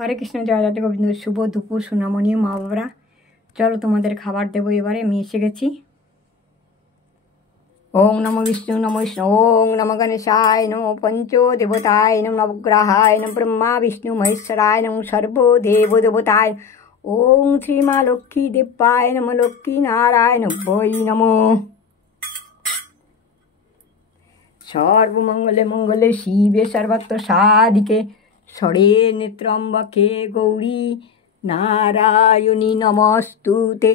হরে কৃষ্ণ, জয় রাধে গোবিন্দ। শুভ দুপুর সোনামণি মা বাবারা, চলো তোমাদের খাবার দেবো। এবারে আমি এসে গেছি। ওং নম বিষ্ণু নম বিষ্ণু, ওং নম গণেশায় নম পঞ্চো দেবতায় নম নবগ্রহায় নম ব্রহ্মা বিষ্ণু মহেশ্বরায় নম সর্বদেব দেবতায়। ওং শ্রী মা লক্ষ্মী দেবায় নম লক্ষ্মী নারায়ণ বৈ নমো। সর্বমঙ্গলে মঙ্গলে শিবে সর্বত্র সাধিকে, ষড়ে নেত্রম্বকে গৌরী নারায়ণী নমস্তুতে।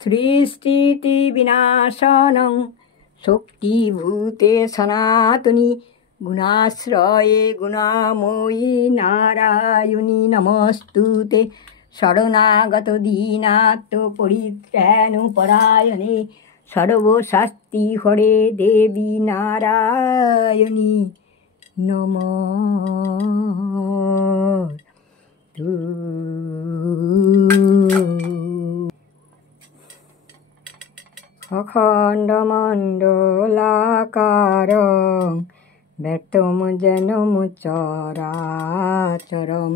সৃষ্টিতি বিনাশনং শক্তিভূতে সনাতনী, গুণাশ্রয়ে গুণাময়ী নারায়ণী নমস্তুতে। শরণাগত দীনার্ত পরিত্রাণপরায়ণে, সর্বশাস্তি হরে দেবী নারায়ণী নমস্তুতে। অখণ্ডমণ্ডলাকারং ব্যক্তং যেনম চরাচরম,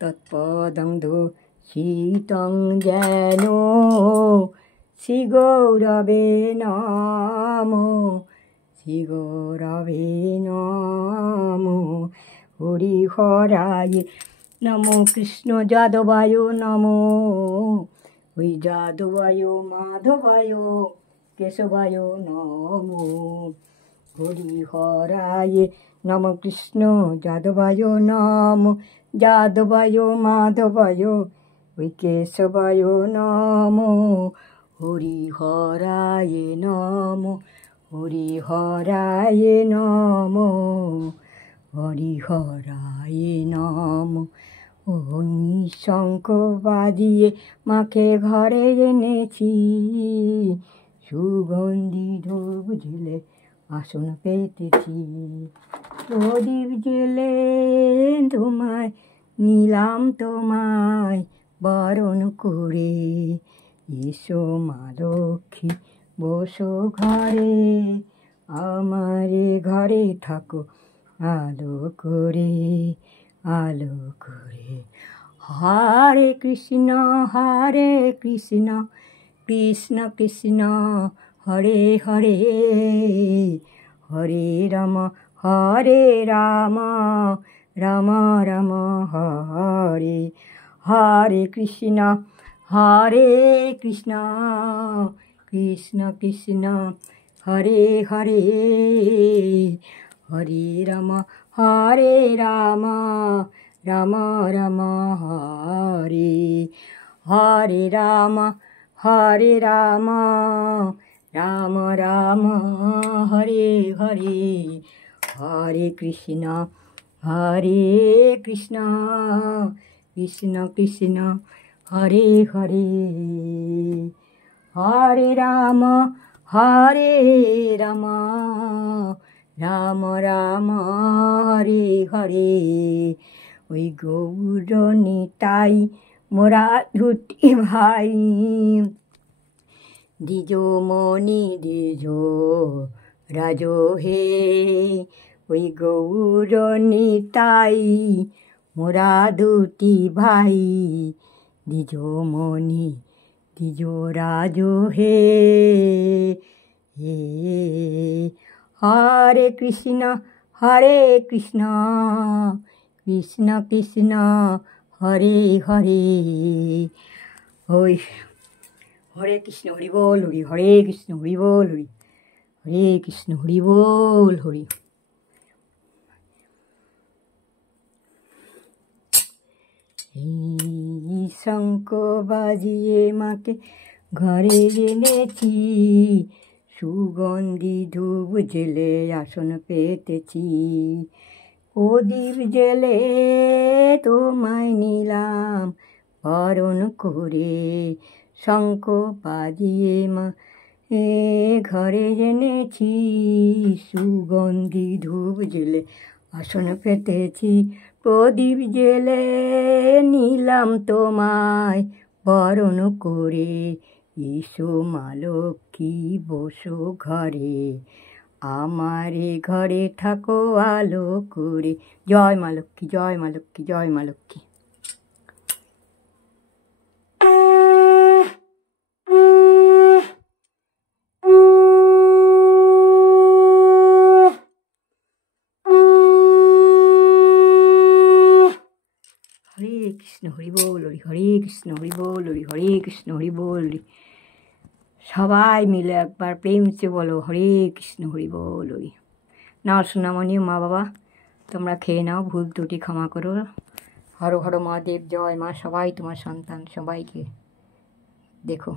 তৎপদং দূষিতং যেন শ্রীগৌরবে নমো, শ্রীগৌরবে নমো। হরিহরায় নমো, কৃষ্ণ যাদবায় নমো, ওই যাদবায় মাধবায় কেশবায় নমো। হরিহরায় নমো, কৃষ্ণ যাদবায় নমো, যাদবায় মাধবায় ওই কেশবায় নমো। হরিহরায় নমো, হরিহরায় নমো, হরিহরায় নমো। ওই শঙ্খ বাজিয়ে মাকে ঘরে এনেছি, সুগন্ধি ধূপ জেলে আসন পেতেছি। প্রদীপ জেলে তোমায় নিলাম, তোমায় বরণ করে। এসো মা লক্ষ্মী বসো ঘরে, আমারে ঘরে থাকো আলো করে, আলো করে। হরে কৃষ্ণ কৃষ্ণ কৃষ্ণ হরে হরে, হরে রাম রাম রাম হরে হরে। কৃষ্ণ কৃষ্ণ কৃষ্ণ হরে হরে, হরে রাম রাম রাম হরে হরে। রাম রাম রাম হরে হরে। হরে কৃষ্ণ কৃষ্ণ কৃষ্ণ হরে হরে, হরে রাম রাম রাম হরে হরে। ওই গৌর নিতাই মোরা দুটি ভাই, দ্বিজ মণি দ্বিজ রাজো হে। ওই গৌর নিতাই মোরা দুটি ভাই, দ্বিজ মণি দ্বিজ রাজো হে। হরে কৃষ্ণ কৃষ্ণ কৃষ্ণ হরে হরে। ওই হরে কৃষ্ণ হরি বল হরি, হরে কৃষ্ণ হরি বল হরি, হরে কৃষ্ণ হরি বল হরি। এই শঙ্খ বাজিয়ে মাকে ঘরে এনেছি, সুগন্ধি ধূপ জেলে আসন পেতেছি। প্রদীপ জেলে তোমায় নিলাম বরণ করে, শঙ্খ বাজিয়ে মা ঘরে এনেছি, সুগন্ধি ধূপ জেলে আসন পেতেছি। প্রদীপ জেলে নিলাম তোমায় বরণ করে। এসো মা লক্ষ্মী বসো ঘরে, আমারে ঘরে থাকো আলো করে। জয় মা লক্ষ্মী, জয় মা লক্ষ্মী, জয় মা লক্ষ্মী। কৃষ্ণ হরি বল হরি, হরে কৃষ্ণ হরি বল হরি, হরে কৃষ্ণ হরি বল হরি। সবাই মিলে একবার প্রেমসে বলো হরে কৃষ্ণ হরি বল হরি। নাও সোনামণি, মা বাবা তোমরা খেয়ে নাও, ভুল ত্রুটি ক্ষমা করো। হর হর মহাদেব, জয় মা। সবাই তোমার সন্তান, সবাইকে দেখো।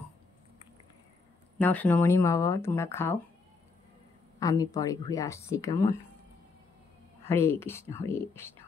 নাও সোনামণি, মা বাবা তোমরা খাও, আমি পরে ঘুরে আসছি, কেমন? হরে কৃষ্ণ হরে কৃষ্ণ।